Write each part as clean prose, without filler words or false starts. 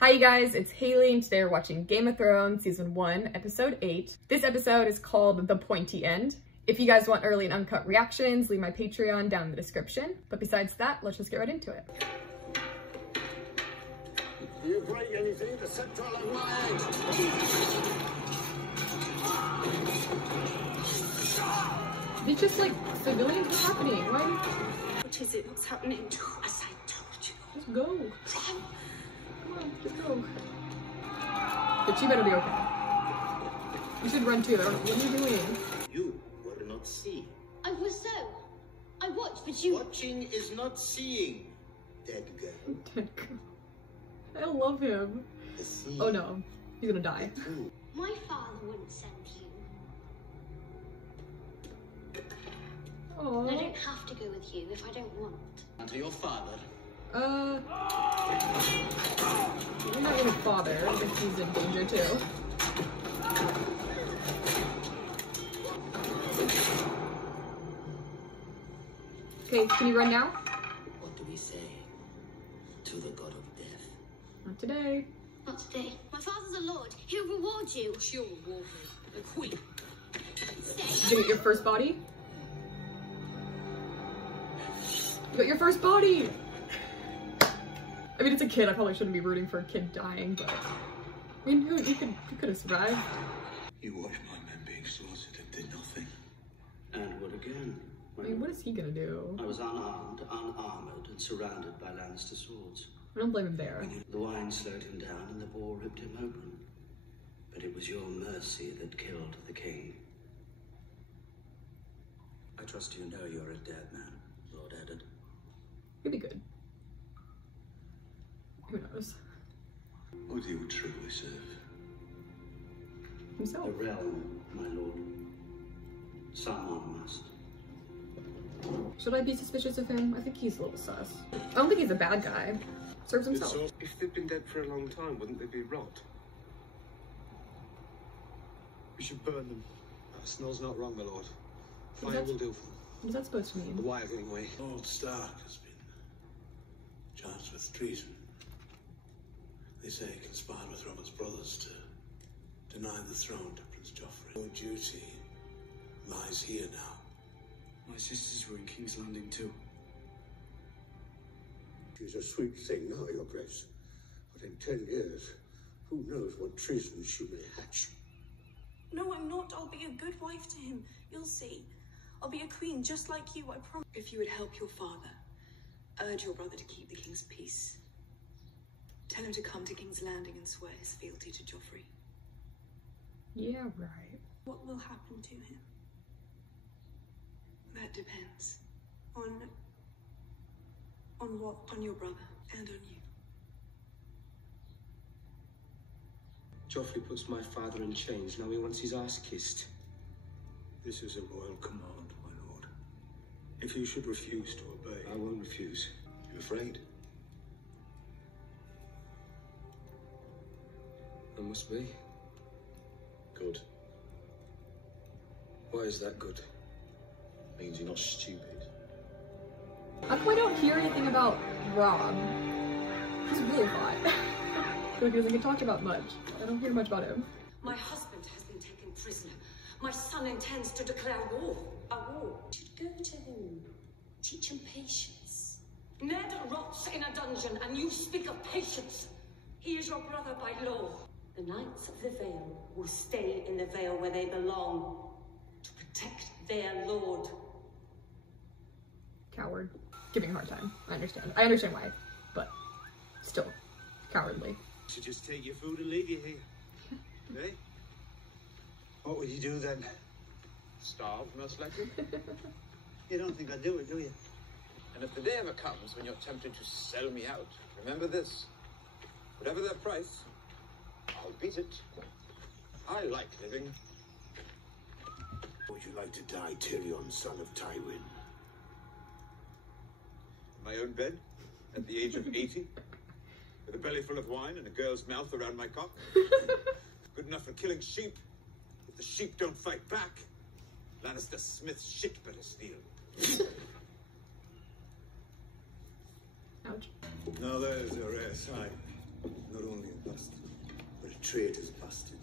Hi you guys, it's Haley and today we're watching Game of Thrones Season 1, Episode 8. This episode is called The Pointy End. If you guys want early and uncut reactions, leave my Patreon down in the description. But besides that, let's just get right into it. If you break anything, the scepter of my hand. It's just like civilians, what's happening? Why? What is it? What's happening? Do as I told you. Just go. Run. Come on, just go. But she better be okay. You should run too. What are you doing? You were not seeing. I was so. I watched, but you... Watching is not seeing. Dead girl. Dead girl. I love him. The sea. Oh no, he's gonna die. My father wouldn't send you. Oh. And I don't have to go with you if I don't want. And to your father. You're not even father. I think he's in danger too. Okay, can you run now? What do we say to the god of death? Not today. Not today. My father's a lord. He'll reward you. She'll reward me. The queen. Did you get your first body? You got your first body! I mean, it's a kid. I probably shouldn't be rooting for a kid dying, but... I mean, you could have survived. You watched my men being slaughtered and did nothing. And what again? I mean, what is he gonna do? I was unarmed, unarmored, and surrounded by Lannister swords. I don't blame him there. The wine slowed him down and the boar ripped him open. But it was your mercy that killed the king. I trust you know you're a dead man, Lord Eddard. He'd be good. Who knows? Who do you truly serve? Himself. The realm, my lord. Someone must. Should I be suspicious of him? I think he's a little sus. I don't think he's a bad guy. Serves himself. So, if they've been dead for a long time, wouldn't they be rot? We should burn them. Snow's not wrong, my lord. What Fire will do for them. What's that supposed to mean? The wire going away. Lord Stark has been charged with treason. They say he conspired with Robert's brothers to deny the throne to Prince Joffrey. Your duty lies here now. My sisters were in King's Landing too. She's a sweet thing now, your grace. But in 10 years, who knows what treason she may hatch. No, I'm not. I'll be a good wife to him. You'll see. I'll be a queen just like you, I promise. If you would help your father, urge your brother to keep the king's peace. Tell him to come to King's Landing and swear his fealty to Joffrey. Yeah, right. What will happen to him? That depends. On what? On your brother and on you. Joffrey puts my father in chains. Now he wants his ass kissed. This is a royal command, my lord. If you should refuse to obey, I won't refuse. You afraid? I must be. Good. Why is that good? Means you're not stupid. How come I don't hear anything about Robb? He's really hot. I feel like he doesn't get talked about much. I don't hear much about him. My husband has been taken prisoner. My son intends to declare war. A war. You should go to him. Teach him patience. Ned rots in a dungeon and you speak of patience. He is your brother by law. The Knights of the Vale will stay in the Vale where they belong to protect their lord. Coward. Giving a hard time. I understand. I understand why, but still cowardly. Should just take your food and leave you here. Eh? What would you do then? Starve, most likely. You don't think I'd do it, do you? And if the day ever comes when you're tempted to sell me out, remember this. Whatever their price, I'll beat it. I like living. Would you like to die, Tyrion, son of Tywin? In my own bed, at the age of 80, with a belly full of wine and a girl's mouth around my cock. Good enough for killing sheep. If the sheep don't fight back, Lannister Smith's shit better steal. Ouch. Now there's a rare sign, not only in Traitor's bastard.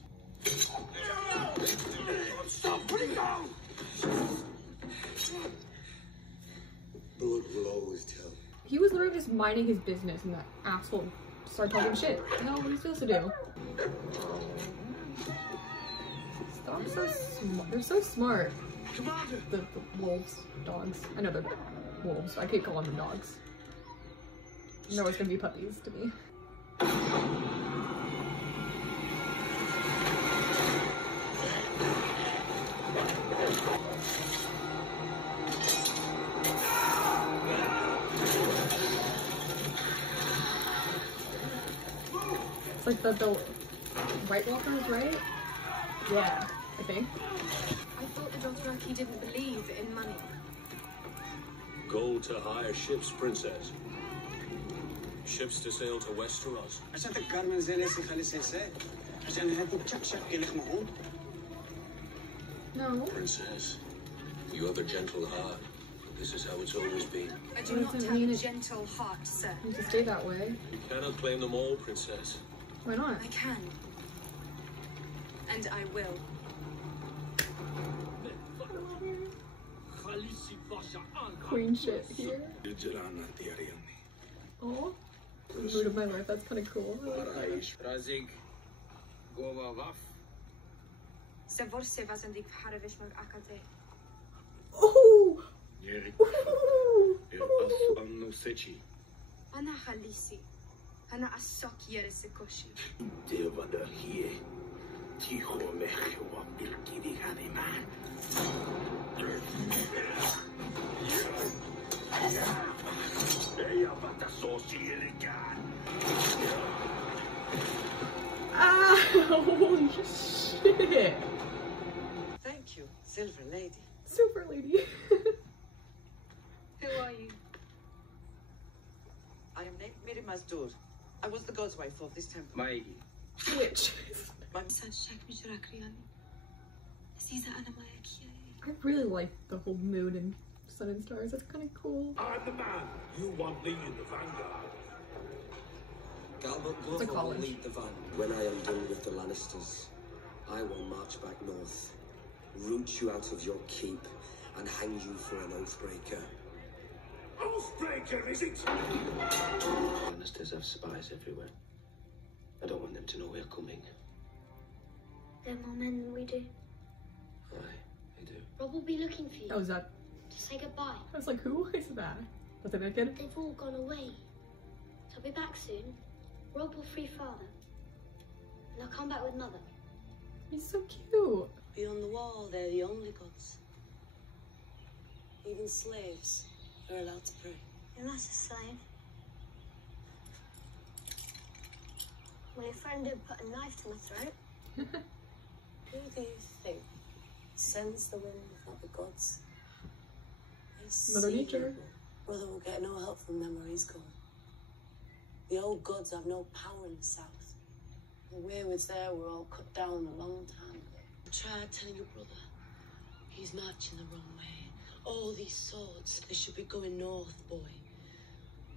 Stop! Put it down! Blood will always tell. He was literally just minding his business and that asshole started talking shit. What the hell, what are you supposed to do? Dogs are so smart. They're so smart. The wolves, dogs. I know they're wolves. I keep calling them dogs. They're always gonna be puppies to me. It's like the White Walkers, right? Yeah, I think. I thought the Dothraki didn't believe in money. Gold to hire ships, princess. Ships to sail to Westeros. No. Princess, you have a gentle heart. This is how it's always been. I do not have a gentle heart, sir. You need to stay that way. You cannot claim them all, princess. Why not? I can. And I will. Queen shit here. Oh, the mood of my life. That's kind of cool. I like that. Oh! Ah, holy shit. Thank you, Silver Lady. Super Lady. Who are you? I am named Miri Mazdur. I was the god's wife of this temple. Witch. My I really like the whole moon and sun and stars. That's kind of cool. I'm the man. You want me in the vanguard. It's a college. Lead the van. When I am done with the Lannisters, I will march back north, root you out of your keep, and hang you for an oathbreaker. Oathbreaker, is it? Lannisters have spies everywhere. I don't want them to know we're coming. They're more men than we do. Aye, they do. Robb will be looking for you. Oh, is that? To say goodbye. I was like, who is that? Was it that kid? They've all gone away. So I'll be back soon. Robb will free father. And I'll come back with mother. He's so cute. Beyond the wall, they're the only gods. Even slaves are allowed to pray. And that's a slave. Well, your friend did put a knife to my throat. Who do you think sends the wind, not the gods? Mother Nature. Brother will get no help from them where he's gone. The old gods have no power in the south. The weirwoods there were all cut down a long time ago. I tried telling your brother. He's marching the wrong way. All these swords, they should be going north, boy.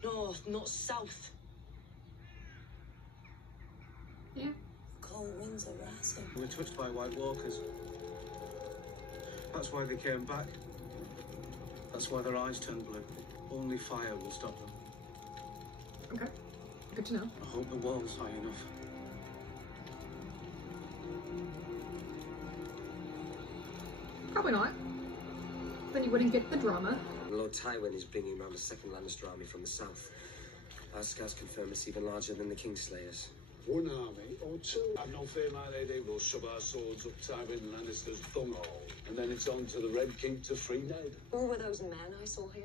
North, not south. Yeah. Cold winds are rising. We were touched by White Walkers. That's why they came back. That's why their eyes turned blue. Only fire will stop them. Okay. Good to know. I hope the wall's high enough. Probably not. Then you wouldn't get the drama. Lord Tywin is bringing round a second Lannister army from the south. Our scouts confirm it's even larger than the Kingslayers. One army or two? I've no fear, my lady. We'll shove our swords up Tywin Lannister's thunghole, and then it's on to the Red Keep to free Ned. Who were those men I saw here?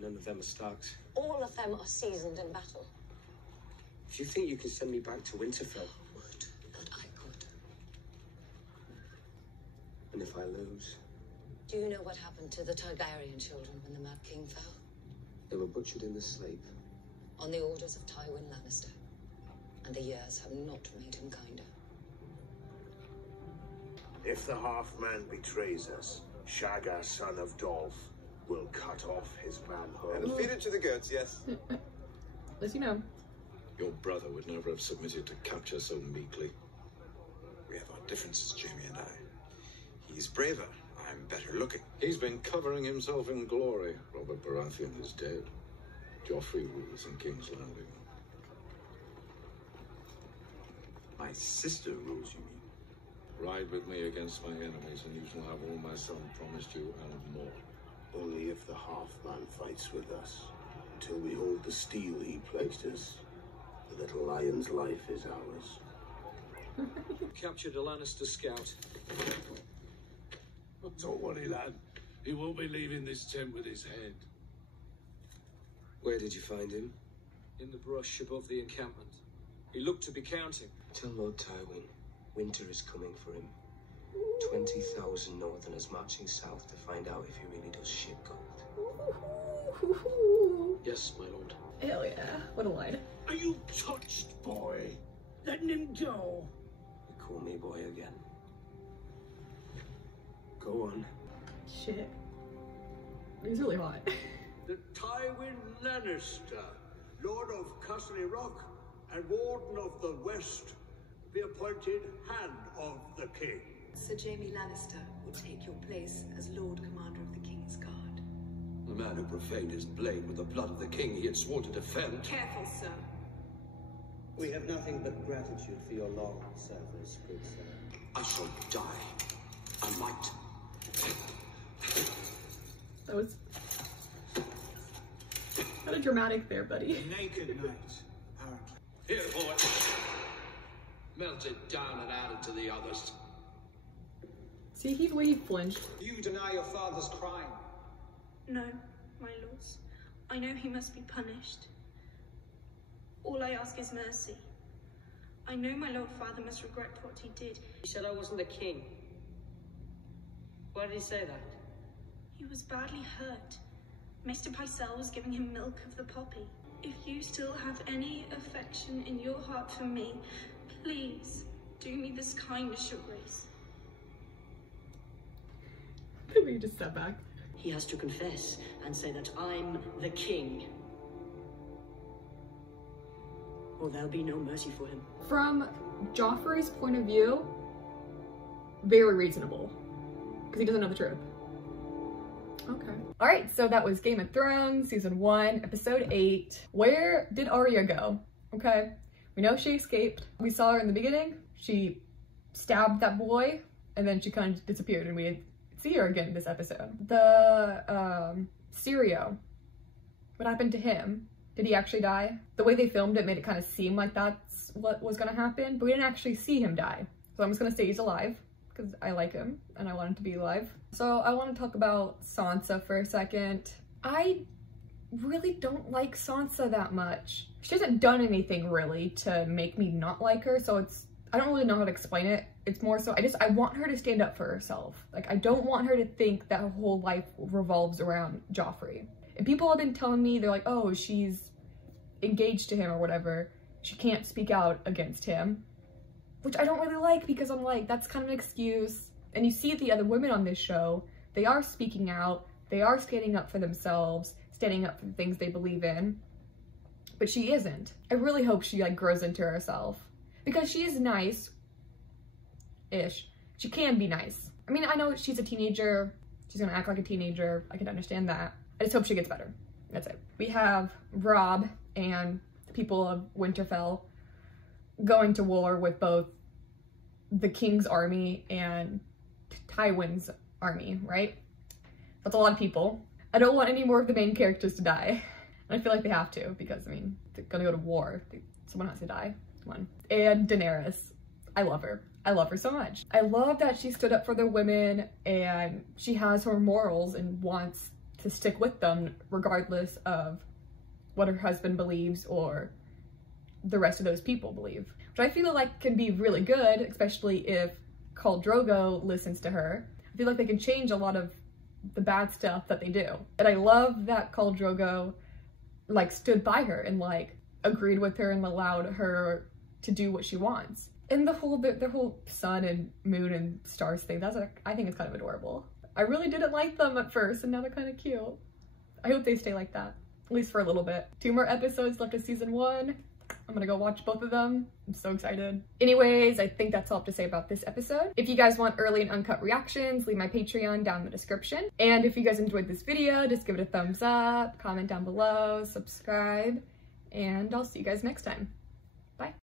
None of them are Starks. All of them are seasoned in battle. If you think you can send me back to Winterfell, I would, but I could. and if I lose, Do you know what happened to the Targaryen children when the Mad King fell? they were butchered in the sleep. On the orders of Tywin Lannister. And the years have not made him kinder. If the half-man betrays us, Shagga, son of Dolph, will cut off his manhood. And feed it to the goats, yes. As you know. Your brother would never have submitted to capture so meekly. We have our differences, Jaime and I. He's braver. I'm better looking. He's been covering himself in glory. Robert Baratheon is dead. Joffrey rules in King's Landing. My sister rules, you mean? Ride with me against my enemies, and you shall have all my son promised you and more. Only if the half-man fights with us. Until we hold the steel he pledged us, the little lion's life is ours. Captured a Lannister scout. Don't worry, lad. He won't be leaving this tent with his head. Where did you find him? In the brush above the encampment. He looked to be counting. Tell Lord Tywin, winter is coming for him. 20,000 Northerners marching south to find out if he really does ship gold. Yes, my lord. Hell yeah, what a line. Are you touched, boy? Letting him go? You call me boy again. Go on. Shit. He's really hot. The Tywin Lannister, Lord of Castle Rock and Warden of the West, be appointed Hand of the King. Sir Jaime Lannister will take your place as Lord Commander of the King's Guard. The man who profaned his blade with the blood of the king he had sworn to defend. Careful, sir. We have nothing but gratitude for your long service, good sir. I shall die. I might. That was kind of dramatic there, buddy. Naked knight, apparently. Here, boy. Melt it down and add it to the others. See, the way he flinched. You deny your father's crime. No, my lords. I know he must be punished. All I ask is mercy. I know my lord father must regret what he did. He said I wasn't the king. Why did he say that? He was badly hurt. Mr. Pycelle was giving him milk of the poppy. If you still have any affection in your heart for me, please do me this kindness, your grace. Maybe you just step back. He has to confess and say that I'm the king. Or there'll be no mercy for him. From Joffrey's point of view, very reasonable. Because he doesn't know the truth. Okay. Alright, so that was Game of Thrones, Season 1, Episode 8. Where did Arya go? Okay. We know she escaped. We saw her in the beginning. She stabbed that boy, and then she kind of disappeared, and we didn't see her again this episode. The, Syrio. What happened to him? Did he actually die? The way they filmed it made it kind of seem like that's what was gonna happen, but we didn't actually see him die. So I'm just gonna say he's alive, because I like him, and I want him to be alive. So I want to talk about Sansa for a second. I really don't like Sansa that much. She hasn't done anything really to make me not like her, so I don't really know how to explain it. It's more so, I want her to stand up for herself. Like, I don't want her to think that her whole life revolves around Joffrey. And people have been telling me, they're like, oh, she's engaged to him or whatever. She can't speak out against him. Which I don't really like, because I'm like, that's kind of an excuse. And you see the other women on this show, they are speaking out, they are standing up for themselves, standing up for the things they believe in. But she isn't. I really hope she like grows into herself. Because she is nice-ish. She can be nice. I mean, I know she's a teenager, she's gonna act like a teenager, I can understand that. I just hope she gets better. That's it. We have Robb and the people of Winterfell going to war with both the King's army and Tywin's army, right? That's a lot of people. I don't want any more of the main characters to die. And I feel like they have to, because, I mean, they're gonna go to war. Someone has to die. Come on. And Daenerys. I love her. I love her so much. I love that she stood up for the women, and she has her morals and wants to stick with them regardless of what her husband believes or the rest of those people believe. Which I feel like can be really good, especially if Khal Drogo listens to her. I feel like they can change a lot of the bad stuff that they do. And I love that Khal Drogo like stood by her and like agreed with her and allowed her to do what she wants. And the whole sun and moon and stars thing, I think it's kind of adorable. I really didn't like them at first, and now they're kind of cute. I hope they stay like that, at least for a little bit. 2 more episodes left of Season 1. I'm gonna go watch both of them. I'm so excited. Anyways, I think that's all I have to say about this episode. If you guys want early and uncut reactions, leave my Patreon down in the description. And if you guys enjoyed this video, just give it a thumbs up, comment down below, subscribe, and I'll see you guys next time.